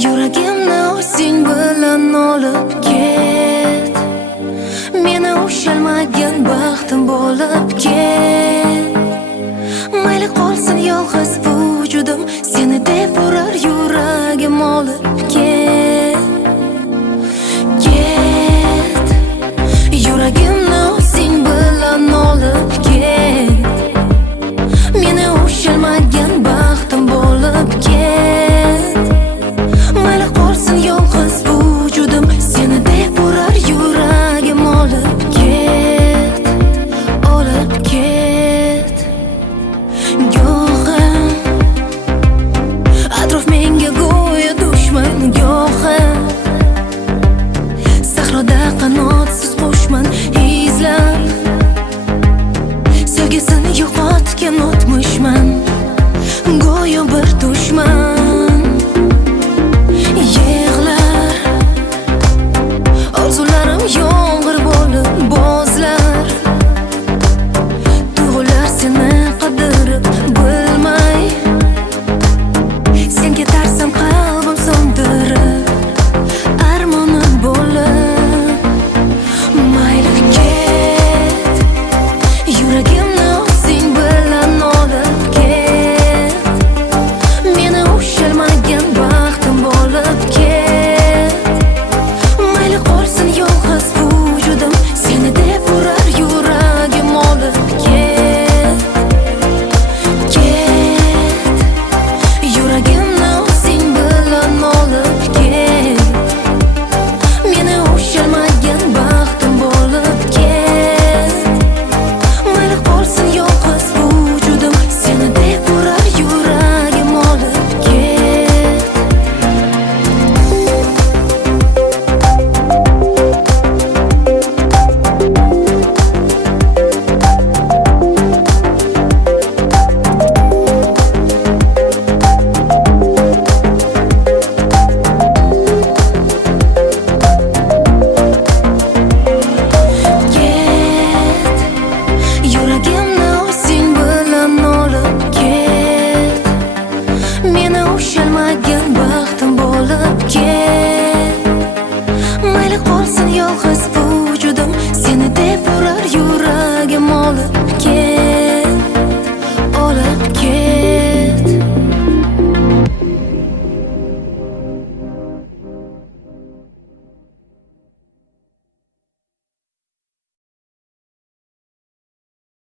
Yuragimni o'zing bilan olib ket, meni ushalmagan baxtim bo'lib ket. Mayli qolsin yolg'iz vujudim, seni deb urar yuragim olib ket. Ket, yuragimni o'zing bilan olib ket, meni ushalmagan baxtim bo'lib ket. Mayli qolsin yolg'iz vujudim, seni deb urar yuragim olib ket, olib ket. Go'yo atrof menga go'yo dushman, go'yo sahroda qanotsiz qushman izlab, sevgisini yo'qotgan o'tmishman, go'yo bir dushman. Yig'lar orzularim yomg'ir bo'lib bozlar, tuyg'ular seni